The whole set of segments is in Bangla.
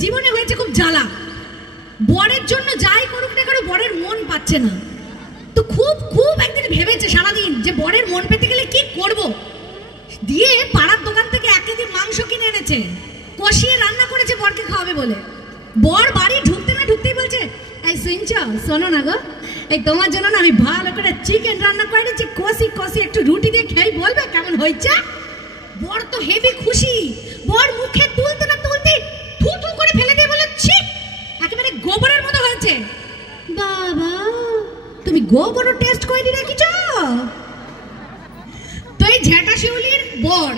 জীবনে হয়েছে খুব জ্বালা, বরের জন্য যাই করুক না করো বরের মন পাচ্ছে না। তো খুব খুব একদিন ভেবেছে সারাদিন যে বরের মন পেতে গেলে কি করব। দিয়ে পাড়ার দোকান থেকে 1 কেজি মাংস কিনে এনেছে, কষিয়ে রান্না করেছে বরকে খাওয়াবে বলে। বর বাড়ি ঢুকতে না ঢুকতেই বলছে, এই শুনছ, শোনো না গো, এই তোমার জন্য না আমি ভালো করে চিকেন রান্না করে দিচ্ছি, কষি কষি একটু রুটি দিয়ে খেয়ে বলবে কেমন হয়েছে। বর তো হেভি খুশি। বর মুখে তুলতে না তুলতে থু থু করে ফেলে দিয়ে বলে, ছি, একেবারে গোবরের মতো হয়েছে। বাবা, তুমি গোবরও টেস্ট করে দিয়ে রেখেছ? তো এই ঝেঁটা শিউলির বর,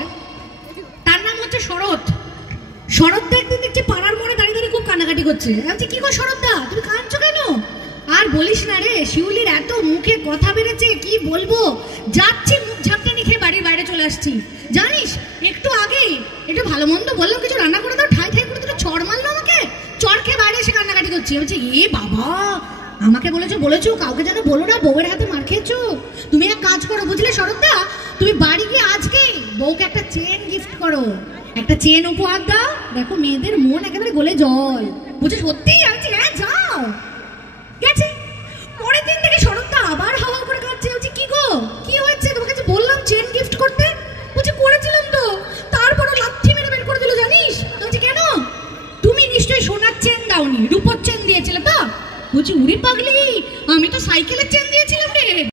তার নাম হচ্ছে শরৎ। শরৎদা একদিন দেখছি পাড়ার মোড়ে দাঁড়িয়ে দাঁড়িয়ে খুব কান্নাকাটি করছে। বলছি, কি গো শরৎদা, তুমি কাঁদছো কেন? আর বলিস না রে, শিউলির এত মুখে কথা বেড়েছে কি বলবো, যাচ্ছি মুখ ঝাপটানি খেয়ে বাড়ির বাইরে চলে আসছি। জানিস, একটু আগে একটু ভালো মন্দ বললাম, কিছু রান্না করে দাও, ঠাই ঠাই করে দুটো চড় মারলো আমাকে, চড় খেয়ে বাইরে এসে কান্নাকাটি করছি। বলছে, এ বাবা, আমাকে বলেছো কাউকে যেন বলো না বউয়ের হাতে মার খেয়েছো। তুমি এক কাজ করো বুঝলে শরৎদা, তুমি বাড়ি গিয়ে আজকে বউকে একটা চেন গিফট করো, একটা চেন উপহার দাও, দেখো মেয়েদের মন একেবারে গলে জল। বুঝে সত্যি? আমি হ্যাঁ যাও। গেছে। পরের দিন থেকে শরৎদা আবার হাওয়া করে কাঁদছে। বলছি, কি গো, কি হয়েছে? তোমাকে যে বললাম চেন গিফট করতে। বলছি, করেছিলাম তো, তারপরও লাথি মেরে বের করে দিল জানিস। বলছি, কেন? তুমি নিশ্চয়ই সোনার চেন দাওনি, রূপোর চেন দিয়েছিলে তো। বলছি, উড়ে